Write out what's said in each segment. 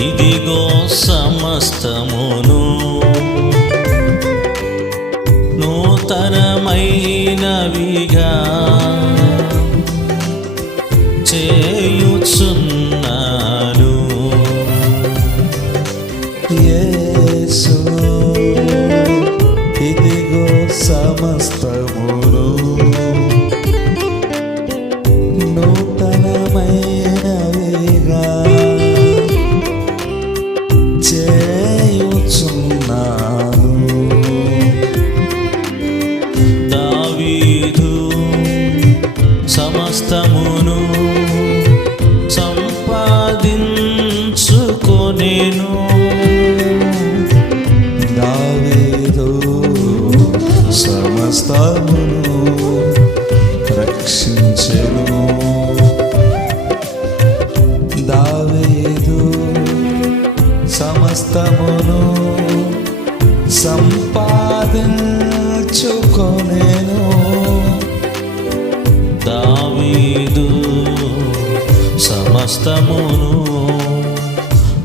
ఇదిగో సమస్తమును నూతనమైనవిగా చేయుచున్నాను. యేసు ఇదిగో సమస్తమును నూతనమైనవిగా చేయుచున్నాను. దావీదు సమస్తమును సంపాదించుకొనెను. దావీదు సమస్తమును రక్షించెను. దావీదు సమస్తమును సంపాదించుకొనెను. దావీదు సమస్తమును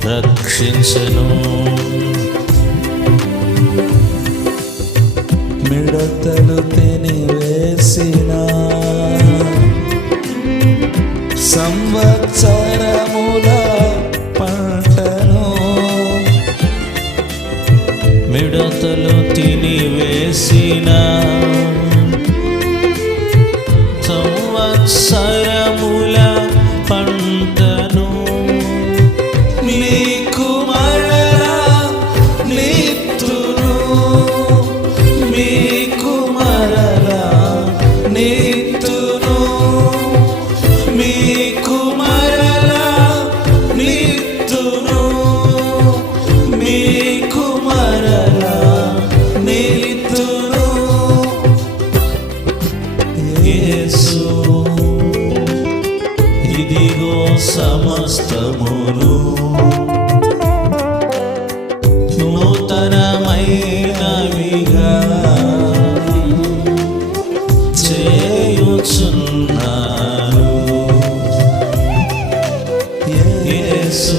రక్షించెను. మిడతలు తినివేసిన సంవత్సరముల పంటను మిడతలు తినివేసిన సంవత్సరముల పంటను నీకు మరలా నీతును. మీకు మరలా నీతును. మీకు మరలా నీతును. మీకు మరలా నీతును. యేసు ఇదిగో సమస్తమును నూతనమైనవిగా చేయుచున్నాను. యేసు